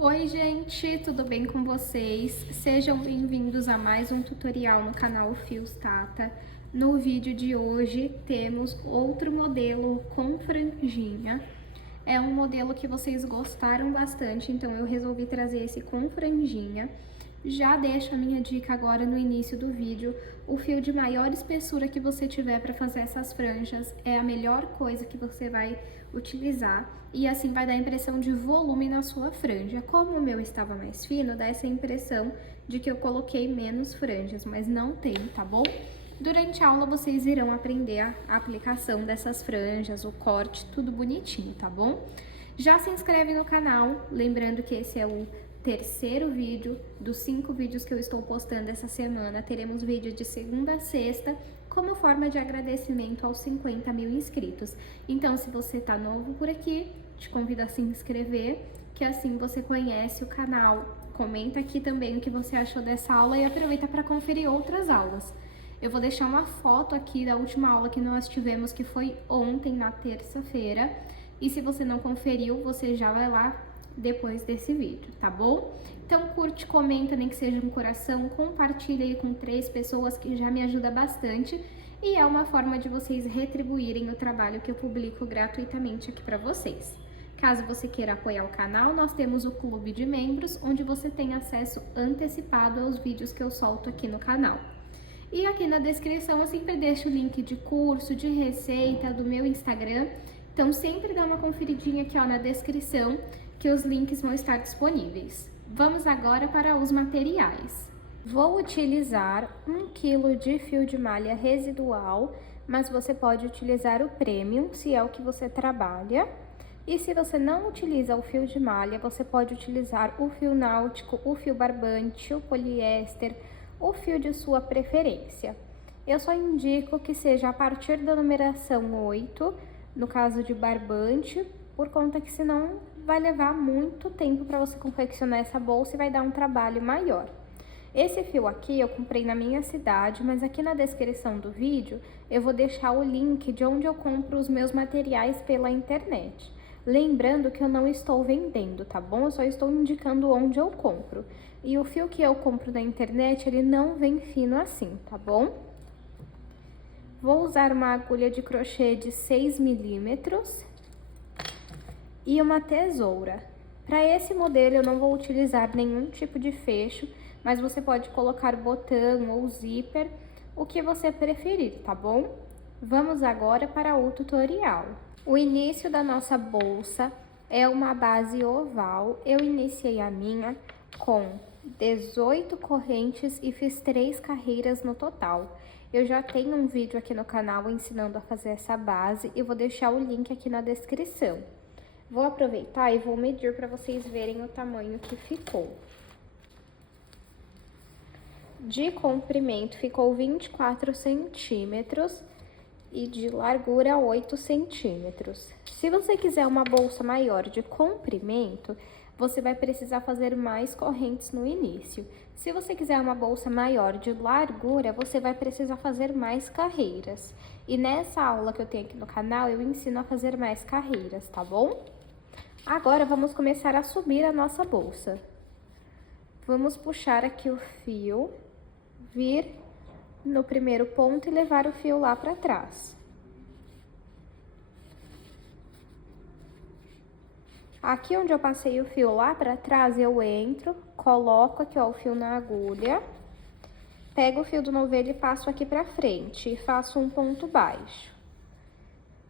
Oi gente, tudo bem com vocês? Sejam bem-vindos a mais um tutorial no canal Fios Tata. No vídeo de hoje temos outro modelo com franjinha. É um modelo que vocês gostaram bastante, então eu resolvi trazer esse com franjinha. Já deixo a minha dica agora no início do vídeo. O fio de maior espessura que você tiver para fazer essas franjas é a melhor coisa que você vai utilizar e assim vai dar a impressão de volume na sua franja. Como o meu estava mais fino, dá essa impressão de que eu coloquei menos franjas, mas não tem, tá bom? Durante a aula vocês irão aprender a aplicação dessas franjas, o corte, tudo bonitinho, tá bom? Já se inscreve no canal, lembrando que esse é o terceiro vídeo dos 5 vídeos que eu estou postando essa semana. Teremos vídeo de segunda a sexta, como forma de agradecimento aos 50 mil inscritos. Então, se você tá novo por aqui, te convido a se inscrever, que assim você conhece o canal. Comenta aqui também o que você achou dessa aula e aproveita para conferir outras aulas. Eu vou deixar uma foto aqui da última aula que nós tivemos, que foi ontem, na terça-feira. E se você não conferiu, você já vai lá depois desse vídeo, tá bom? Então curte, comenta, nem que seja um coração, compartilha aí com 3 pessoas que já me ajuda bastante e é uma forma de vocês retribuírem o trabalho que eu publico gratuitamente aqui para vocês. Caso você queira apoiar o canal, nós temos o clube de membros, onde você tem acesso antecipado aos vídeos que eu solto aqui no canal. E aqui na descrição eu sempre deixo o link de curso, de receita, do meu Instagram, então sempre dá uma conferidinha aqui ó, na descrição, que os links vão estar disponíveis. Vamos agora para os materiais. Vou utilizar 1 kg de fio de malha residual, mas você pode utilizar o premium, se é o que você trabalha. E se você não utiliza o fio de malha, você pode utilizar o fio náutico, o fio barbante, o poliéster, o fio de sua preferência. Eu só indico que seja a partir da numeração 8, no caso de barbante, por conta que senão vai levar muito tempo para você confeccionar essa bolsa e vai dar um trabalho maior. Esse fio aqui eu comprei na minha cidade, mas aqui na descrição do vídeo eu vou deixar o link de onde eu compro os meus materiais pela internet. Lembrando que eu não estou vendendo, tá bom? Eu só estou indicando onde eu compro. E o fio que eu compro na internet, ele não vem fino assim, tá bom? Vou usar uma agulha de crochê de 6 milímetros e uma tesoura. Para esse modelo eu não vou utilizar nenhum tipo de fecho, mas você pode colocar botão ou zíper, o que você preferir, tá bom? Vamos agora para o tutorial. O início da nossa bolsa é uma base oval. Eu iniciei a minha com 18 correntes e fiz 3 carreiras no total. Eu já tenho um vídeo aqui no canal ensinando a fazer essa base e vou deixar o link aqui na descrição. Vou aproveitar e vou medir para vocês verem o tamanho que ficou. De comprimento ficou 24 centímetros e de largura 8 centímetros. Se você quiser uma bolsa maior de comprimento, você vai precisar fazer mais correntes no início. Se você quiser uma bolsa maior de largura, você vai precisar fazer mais carreiras. E nessa aula que eu tenho aqui no canal, eu ensino a fazer mais carreiras, tá bom? Agora, vamos começar a subir a nossa bolsa. Vamos puxar aqui o fio, vir no primeiro ponto e levar o fio lá para trás. Aqui onde eu passei o fio lá para trás, eu entro, coloco aqui ó, o fio na agulha, pego o fio do novelo e passo aqui para frente e faço um ponto baixo.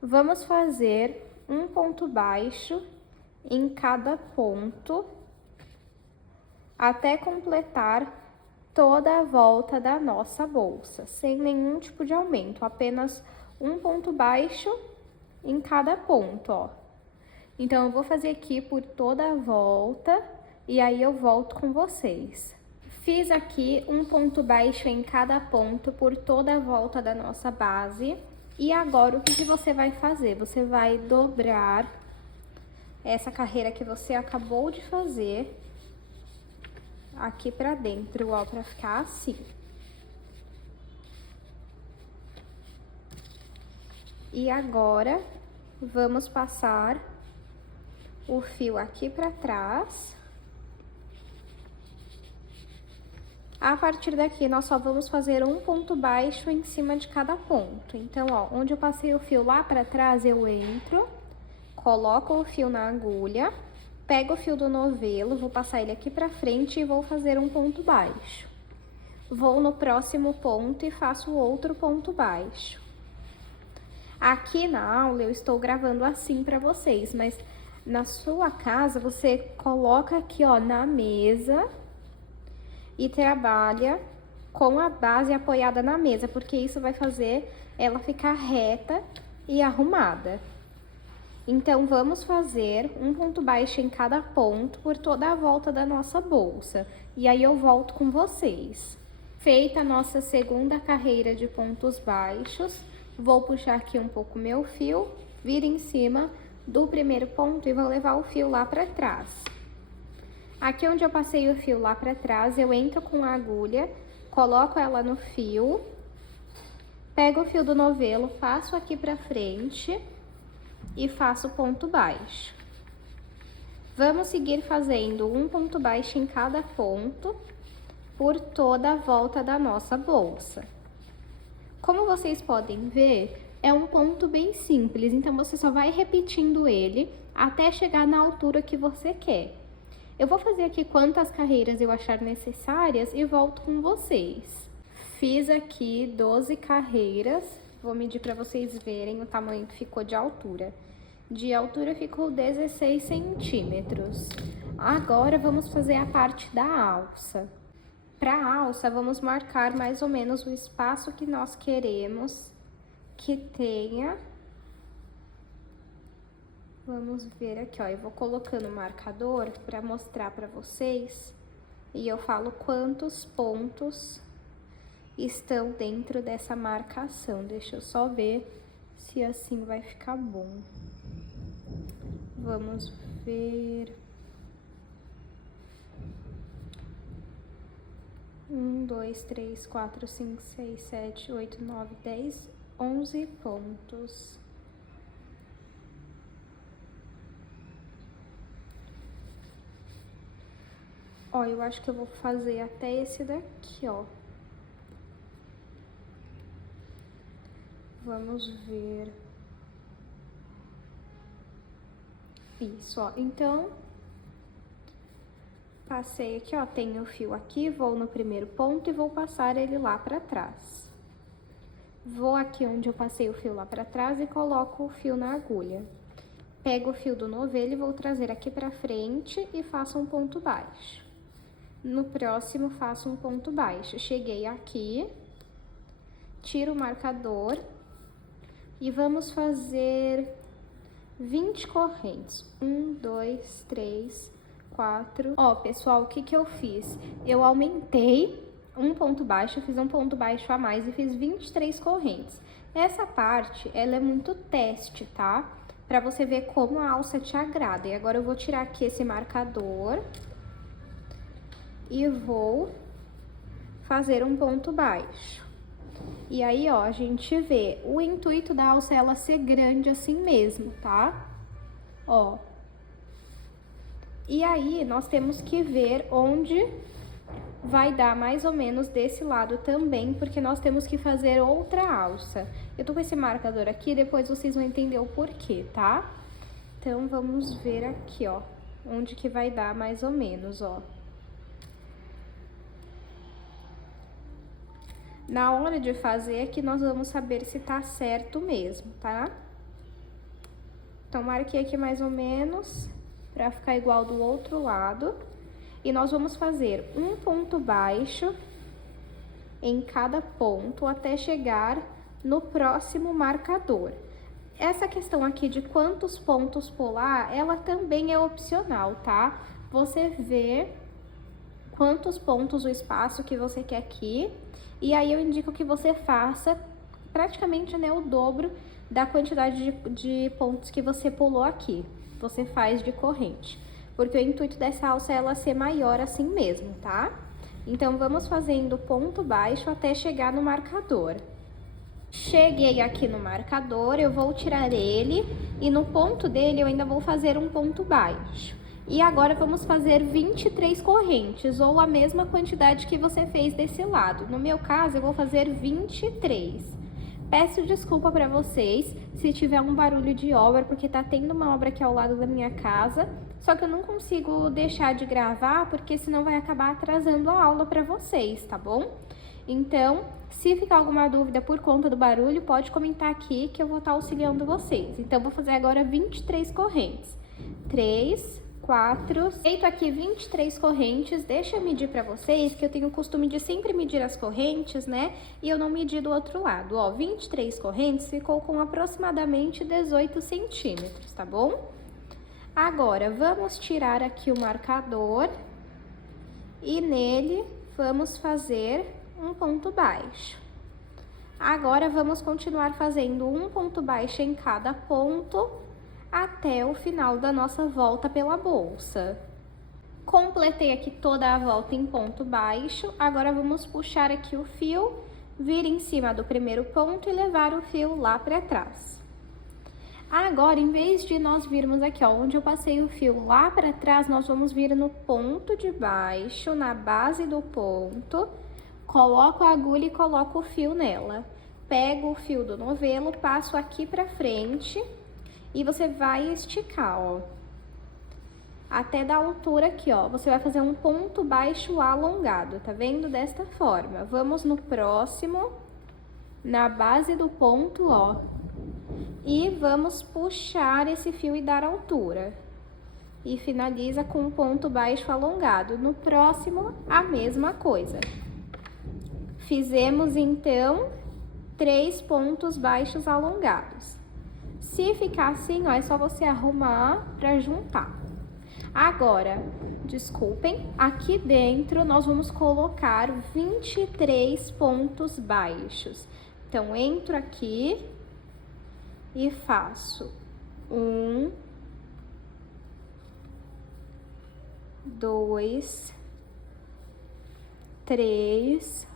Vamos fazer um ponto baixo em cada ponto, até completar toda a volta da nossa bolsa, sem nenhum tipo de aumento, apenas um ponto baixo em cada ponto, ó. Então, eu vou fazer aqui por toda a volta e aí eu volto com vocês. Fiz aqui um ponto baixo em cada ponto por toda a volta da nossa base. E agora, o que você vai fazer? Você vai dobrar essa carreira que você acabou de fazer aqui pra dentro, ó, pra ficar assim. E agora, vamos passar o fio aqui pra trás A partir daqui, nós só vamos fazer um ponto baixo em cima de cada ponto. Então, ó, onde eu passei o fio lá pra trás, eu entro, coloco o fio na agulha, pego o fio do novelo, vou passar ele aqui pra frente e vou fazer um ponto baixo. Vou no próximo ponto e faço outro ponto baixo. Aqui na aula, eu estou gravando assim pra vocês, mas na sua casa, você coloca aqui, ó, na mesa e trabalha com a base apoiada na mesa, porque isso vai fazer ela ficar reta e arrumada. Então, vamos fazer um ponto baixo em cada ponto por toda a volta da nossa bolsa. E aí, eu volto com vocês. Feita a nossa segunda carreira de pontos baixos, vou puxar aqui um pouco meu fio, vir em cima do primeiro ponto e vou levar o fio lá pra trás. Aqui onde eu passei o fio lá pra trás, eu entro com a agulha, coloco ela no fio, pego o fio do novelo, passo aqui pra frente e faço ponto baixo. Vamos seguir fazendo um ponto baixo em cada ponto por toda a volta da nossa bolsa. Como vocês podem ver, é um ponto bem simples, então você só vai repetindo ele até chegar na altura que você quer. Eu vou fazer aqui quantas carreiras eu achar necessárias e volto com vocês. Fiz aqui 12 carreiras, vou medir para vocês verem o tamanho que ficou de altura. De altura ficou 16 centímetros. Agora vamos fazer a parte da alça. Para a alça, vamos marcar mais ou menos o espaço que nós queremos que tenha. Vamos ver aqui, ó, eu vou colocando o marcador para mostrar para vocês e eu falo quantos pontos estão dentro dessa marcação. Deixa eu só ver se assim vai ficar bom. Vamos ver. 1, 2, 3, 4, 5, 6, 7, 8, 9, 10, 11 pontos. Ó, eu acho que eu vou fazer até esse daqui, ó. Vamos ver. Isso, ó. Então, passei aqui, ó, tenho o fio aqui, vou no primeiro ponto e vou passar ele lá pra trás. Vou aqui onde eu passei o fio lá pra trás e coloco o fio na agulha. Pego o fio do novelo e vou trazer aqui pra frente e faço um ponto baixo. No próximo, faço um ponto baixo. Cheguei aqui, tiro o marcador e vamos fazer 20 correntes. 1, 2, 3, 4. Ó, pessoal, o que que eu fiz? Eu aumentei um ponto baixo, fiz um ponto baixo a mais e fiz 23 correntes. Essa parte, ela é muito teste, tá? Pra você ver como a alça te agrada. E agora eu vou tirar aqui esse marcador e vou fazer um ponto baixo. E aí, ó, a gente vê, o intuito da alça é ela ser grande assim mesmo, tá? Ó. E aí, nós temos que ver onde vai dar mais ou menos desse lado também, porque nós temos que fazer outra alça. Eu tô com esse marcador aqui, depois vocês vão entender o porquê, tá? Então, vamos ver aqui, ó, onde que vai dar mais ou menos, ó. Na hora de fazer é que nós vamos saber se tá certo mesmo, tá? Então, marquei aqui mais ou menos pra ficar igual do outro lado. E nós vamos fazer um ponto baixo em cada ponto até chegar no próximo marcador. Essa questão aqui de quantos pontos pular, ela também é opcional, tá? Você vê quantos pontos, o espaço que você quer aqui. E aí eu indico que você faça praticamente, né, o dobro da quantidade de pontos que você pulou aqui. Você faz de corrente. Porque o intuito dessa alça é ela ser maior assim mesmo, tá? Então, vamos fazendo ponto baixo até chegar no marcador. Cheguei aqui no marcador, eu vou tirar ele e no ponto dele eu ainda vou fazer um ponto baixo. E agora vamos fazer 23 correntes, ou a mesma quantidade que você fez desse lado. No meu caso, eu vou fazer 23. Peço desculpa para vocês se tiver um barulho de obra, porque tá tendo uma obra aqui ao lado da minha casa, só que eu não consigo deixar de gravar, porque senão vai acabar atrasando a aula para vocês, tá bom? Então, se ficar alguma dúvida por conta do barulho, pode comentar aqui que eu vou estar auxiliando vocês. Então, vou fazer agora 23 correntes. 3, 4, feito aqui 23 correntes, deixa eu medir pra vocês, que eu tenho o costume de sempre medir as correntes, né? E eu não medi do outro lado, ó, 23 correntes ficou com aproximadamente 18 centímetros, tá bom? Agora, vamos tirar aqui o marcador e nele vamos fazer um ponto baixo. Agora, vamos continuar fazendo um ponto baixo em cada ponto, até o final da nossa volta pela bolsa. Completei aqui toda a volta em ponto baixo, agora vamos puxar aqui o fio, vir em cima do primeiro ponto e levar o fio lá para trás. Agora, em vez de nós virmos aqui, ó, onde eu passei o fio lá para trás, nós vamos vir no ponto de baixo, na base do ponto, coloco a agulha e coloco o fio nela. Pego o fio do novelo, passo aqui para frente, e você vai esticar, ó, até da altura aqui, ó. Você vai fazer um ponto baixo alongado, tá vendo? Desta forma. Vamos no próximo, na base do ponto, ó. E vamos puxar esse fio e dar altura. E finaliza com um ponto baixo alongado. No próximo, a mesma coisa. Fizemos, então, 3 pontos baixos alongados. Se ficar assim, ó, é só você arrumar pra juntar. Agora, desculpem, aqui dentro nós vamos colocar 23 pontos baixos. Então, entro aqui e faço 1, 2, 3.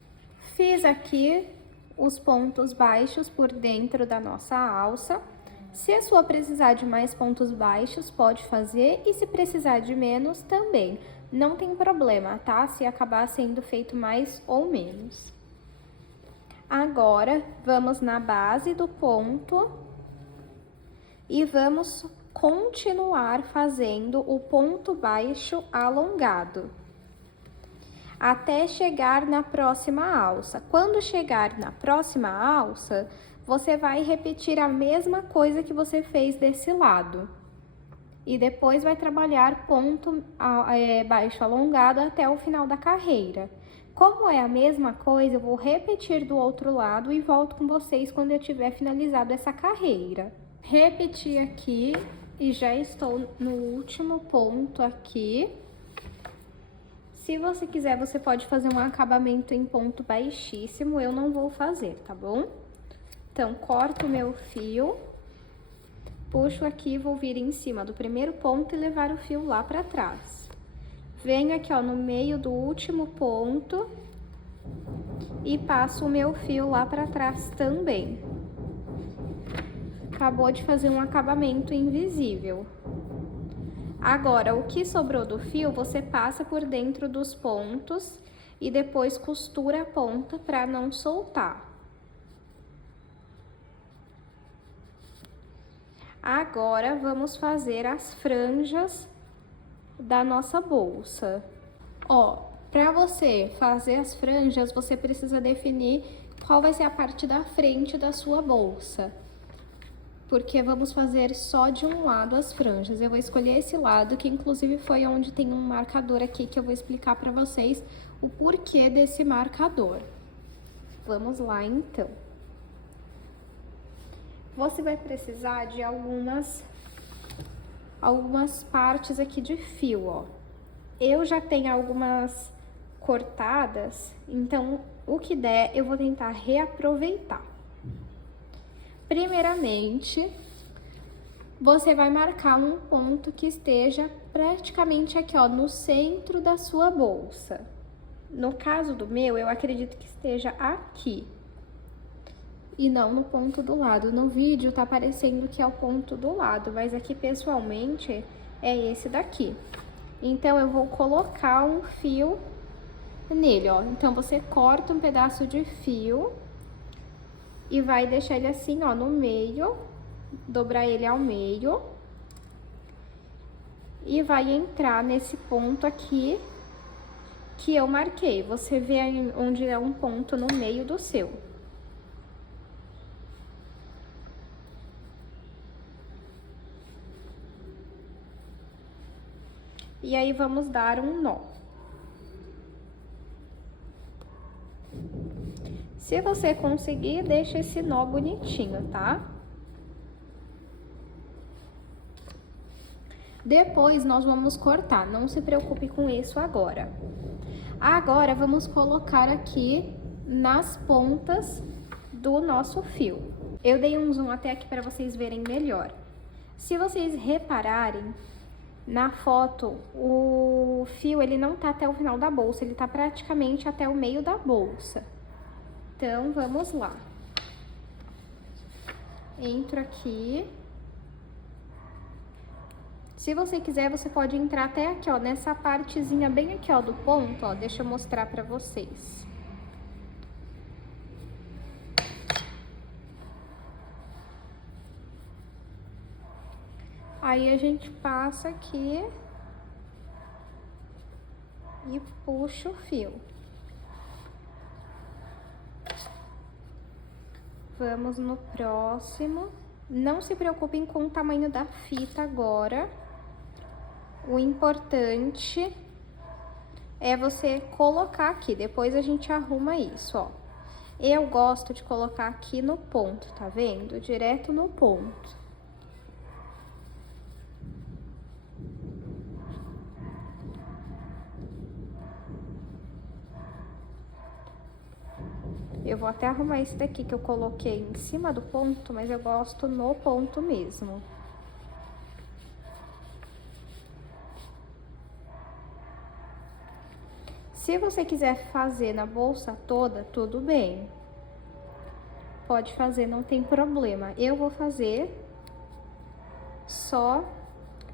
Fiz aqui os pontos baixos por dentro da nossa alça. Se a sua precisar de mais pontos baixos, pode fazer, e se precisar de menos, também. Não tem problema, tá? Se acabar sendo feito mais ou menos. Agora, vamos na base do ponto e vamos continuar fazendo o ponto baixo alongado, até chegar na próxima alça. Quando chegar na próxima alça, você vai repetir a mesma coisa que você fez desse lado. E depois vai trabalhar ponto baixo alongado até o final da carreira. Como é a mesma coisa, eu vou repetir do outro lado e volto com vocês quando eu tiver finalizado essa carreira. Repeti aqui e já estou no último ponto aqui. Se você quiser, você pode fazer um acabamento em ponto baixíssimo, eu não vou fazer, tá bom? Então, corto o meu fio, puxo aqui, vou vir em cima do primeiro ponto e levar o fio lá para trás. Venho aqui, ó, no meio do último ponto e passo o meu fio lá para trás também. Acabou de fazer um acabamento invisível. Agora, o que sobrou do fio, você passa por dentro dos pontos e depois costura a ponta para não soltar. Agora, vamos fazer as franjas da nossa bolsa. Ó, para você fazer as franjas, você precisa definir qual vai ser a parte da frente da sua bolsa. Porque vamos fazer só de um lado as franjas. Eu vou escolher esse lado, que inclusive foi onde tem um marcador aqui, que eu vou explicar para vocês o porquê desse marcador. Vamos lá, então. Você vai precisar de algumas partes aqui de fio, ó. Eu já tenho algumas cortadas, então o que der eu vou tentar reaproveitar. Primeiramente, você vai marcar um ponto que esteja praticamente aqui, ó, no centro da sua bolsa. No caso do meu, eu acredito que esteja aqui. E não no ponto do lado. No vídeo tá aparecendo que é o ponto do lado, mas aqui pessoalmente é esse daqui. Então, eu vou colocar um fio nele, ó. Então, você corta um pedaço de fio e vai deixar ele assim, ó, no meio, dobrar ele ao meio. E vai entrar nesse ponto aqui que eu marquei. Você vê aí onde é um ponto no meio do seu. E aí, vamos dar um nó. Se você conseguir, deixa esse nó bonitinho, tá? Depois, nós vamos cortar, não se preocupe com isso agora. Agora, vamos colocar aqui nas pontas do nosso fio. Eu dei um zoom até aqui para vocês verem melhor. Se vocês repararem, na foto, o fio, ele não tá até o final da bolsa, ele tá praticamente até o meio da bolsa. Então, vamos lá. Entro aqui. Se você quiser, você pode entrar até aqui, ó, nessa partezinha bem aqui, ó, do ponto, ó. Deixa eu mostrar pra vocês. Aí, a gente passa aqui e puxa o fio. Vamos no próximo. Não se preocupem com o tamanho da fita agora. O importante é você colocar aqui, depois a gente arruma isso, ó. Eu gosto de colocar aqui no ponto, tá vendo? Direto no ponto. Eu vou até arrumar esse daqui que eu coloquei em cima do ponto, mas eu gosto no ponto mesmo. Se você quiser fazer na bolsa toda, tudo bem. Pode fazer, não tem problema. Eu vou fazer só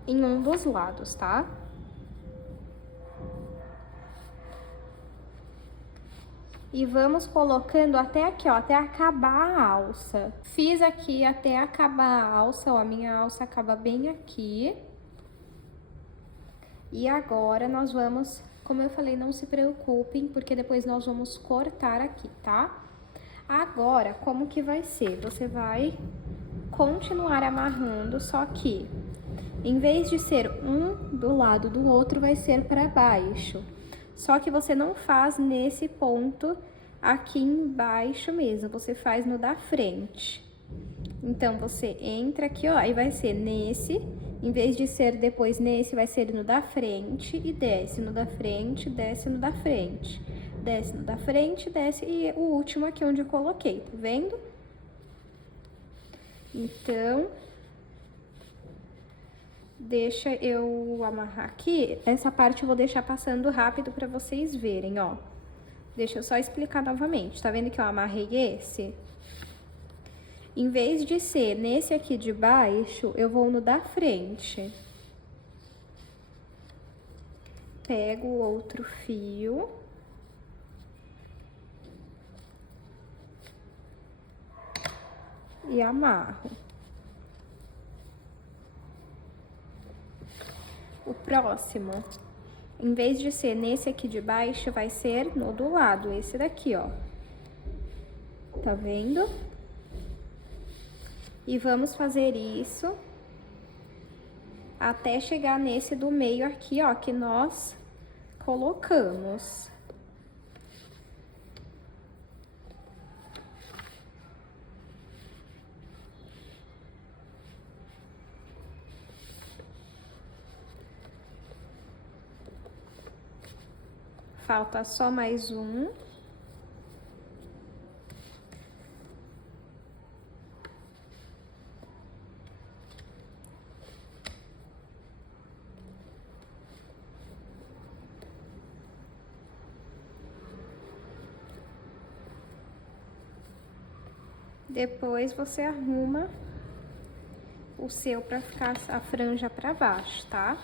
em um dos lados, tá? E vamos colocando até aqui, ó, até acabar a alça. Fiz aqui até acabar a alça, ó, a minha alça acaba bem aqui. E agora nós vamos, como eu falei, não se preocupem, porque depois nós vamos cortar aqui, tá? Agora, como que vai ser? Você vai continuar amarrando, só que em vez de ser um do lado do outro, vai ser para baixo. Só que você não faz nesse ponto aqui embaixo mesmo, você faz no da frente. Então, você entra aqui, ó, e vai ser nesse, em vez de ser depois nesse, vai ser no da frente e desce no da frente, desce no da frente. Desce no da frente, desce, e o último aqui onde eu coloquei, tá vendo? Então, deixa eu amarrar aqui. Essa parte eu vou deixar passando rápido pra vocês verem, ó. Deixa eu só explicar novamente. Tá vendo que eu amarrei esse? Em vez de ser nesse aqui de baixo, eu vou no da frente. Pego o outro fio. E amarro. O próximo, em vez de ser nesse aqui de baixo, vai ser no do lado, esse daqui, ó. Tá vendo? E vamos fazer isso até chegar nesse do meio aqui, ó, que nós colocamos. Falta só mais um. Depois você arruma o seu pra ficar a franja pra baixo, tá?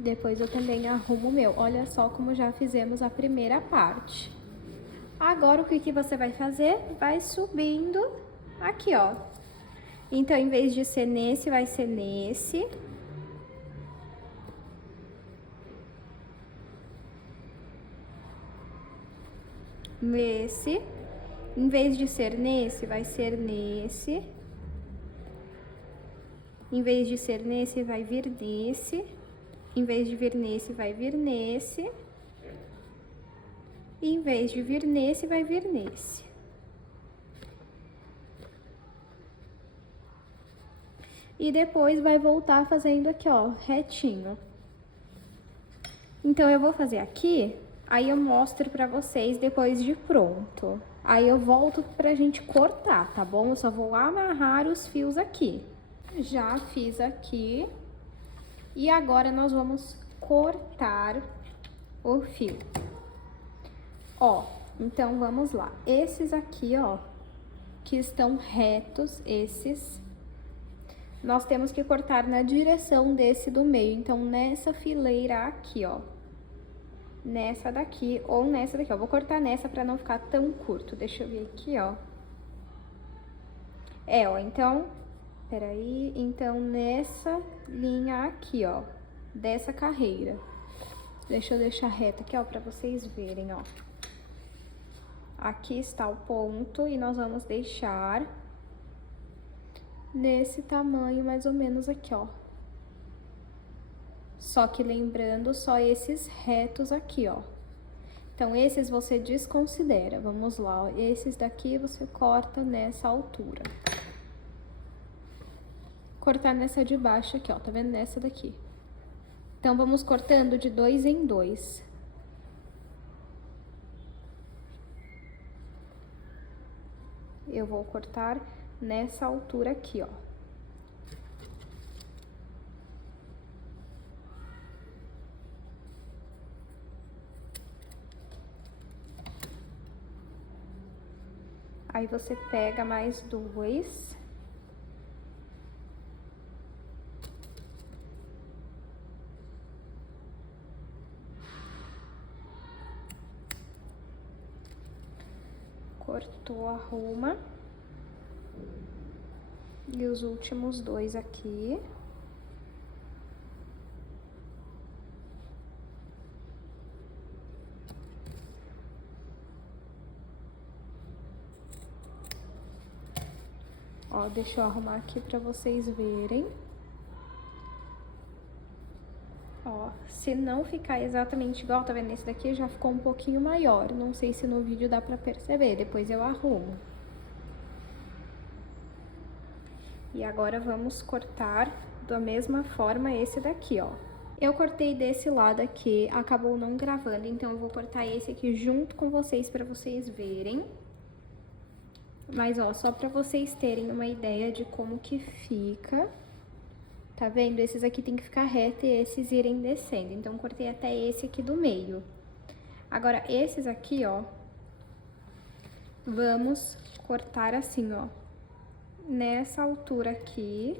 Depois eu também arrumo o meu. Olha só como já fizemos a primeira parte. Agora, o que você vai fazer? Vai subindo aqui, ó. Então, em vez de ser nesse, vai ser nesse. Nesse. Em vez de ser nesse, vai ser nesse. Em vez de ser nesse, vai vir nesse. Em vez de vir nesse, vai vir nesse. E em vez de vir nesse, vai vir nesse. E depois vai voltar fazendo aqui, ó, retinho. Então, eu vou fazer aqui, aí eu mostro pra vocês depois de pronto. Aí eu volto pra gente cortar, tá bom? Eu só vou amarrar os fios aqui. Já fiz aqui. E agora nós vamos cortar o fio. Ó, então vamos lá. Esses aqui, ó, que estão retos, esses, nós temos que cortar na direção desse do meio. Então, nessa fileira aqui, ó, nessa daqui ou nessa daqui, ó. Vou cortar nessa pra não ficar tão curto. Deixa eu ver aqui, ó. Ó, então, peraí, então nessa linha aqui, ó, dessa carreira. Deixa eu deixar reto aqui, ó, pra vocês verem, ó. Aqui está o ponto e nós vamos deixar nesse tamanho mais ou menos aqui, ó. Só que lembrando só esses retos aqui, ó. Então, esses você desconsidera. Vamos lá, ó. Esses daqui você corta nessa altura. Cortar nessa de baixo aqui, ó. Tá vendo? Nessa daqui. Então, vamos cortando de 2 em 2. Eu vou cortar nessa altura aqui, ó. Aí você pega mais 2. Cortou, arruma. E os últimos 2 aqui. Ó, deixa eu arrumar aqui pra vocês verem. Ó, se não ficar exatamente igual, tá vendo? Esse daqui já ficou um pouquinho maior. Não sei se no vídeo dá pra perceber, depois eu arrumo. E agora vamos cortar da mesma forma esse daqui, ó. Eu cortei desse lado aqui, acabou não gravando, então eu vou cortar esse aqui junto com vocês pra vocês verem. Mas, ó, só pra vocês terem uma ideia de como que fica. Tá vendo? Esses aqui tem que ficar reto e esses irem descendo. Então, cortei até esse aqui do meio. Agora, esses aqui, ó, vamos cortar assim, ó. Nessa altura aqui.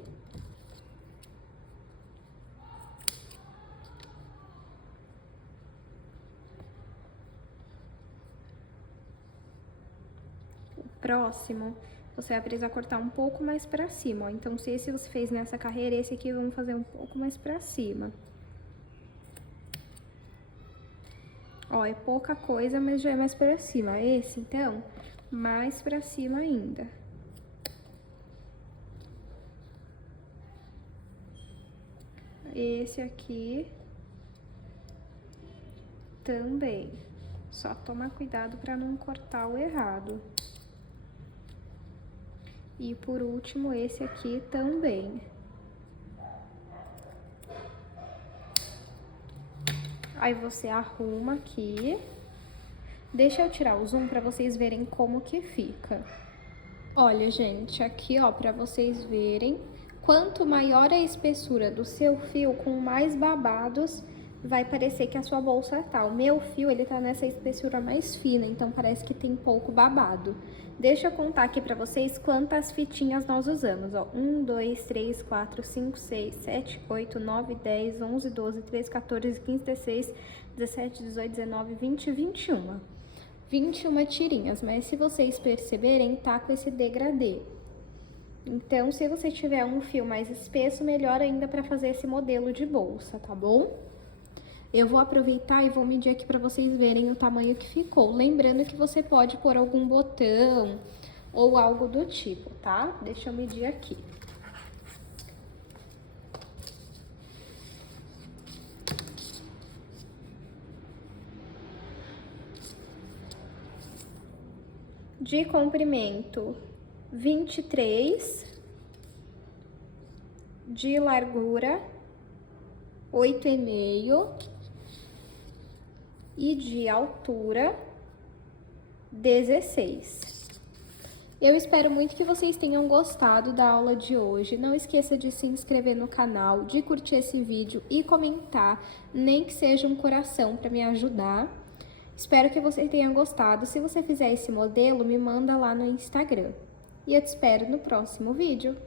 O próximo, você vai precisar cortar um pouco mais pra cima, ó. Então, se esse você fez nessa carreira, esse aqui vamos fazer um pouco mais pra cima. Ó, é pouca coisa, mas já é mais pra cima. Esse, então, mais pra cima ainda. Esse aqui também. Só toma cuidado pra não cortar o errado. E por último, esse aqui também. Aí você arruma aqui. Deixa eu tirar o zoom pra vocês verem como que fica. Olha, gente, aqui, ó, pra vocês verem. Quanto maior a espessura do seu fio, com mais babados vai parecer que a sua bolsa tá. O meu fio, ele tá nessa espessura mais fina, então parece que tem pouco babado. Deixa eu contar aqui pra vocês quantas fitinhas nós usamos, ó. 1, 2, 3, 4, 5, 6, 7, 8, 9, 10, 11, 12, 13, 14, 15, 16, 17, 18, 19, 20, 21. 21 tirinhas, mas se vocês perceberem, tá com esse degradê. Então, se você tiver um fio mais espesso, melhor ainda para fazer esse modelo de bolsa, tá bom? Eu vou aproveitar e vou medir aqui para vocês verem o tamanho que ficou. Lembrando que você pode pôr algum botão ou algo do tipo, tá? Deixa eu medir aqui. De comprimento, 23, de largura, 8,5 e de altura, 16. Eu espero muito que vocês tenham gostado da aula de hoje. Não esqueça de se inscrever no canal, de curtir esse vídeo e comentar, nem que seja um coração para me ajudar. Espero que você tenha gostado. Se você fizer esse modelo, me manda lá no Instagram. E eu te espero no próximo vídeo.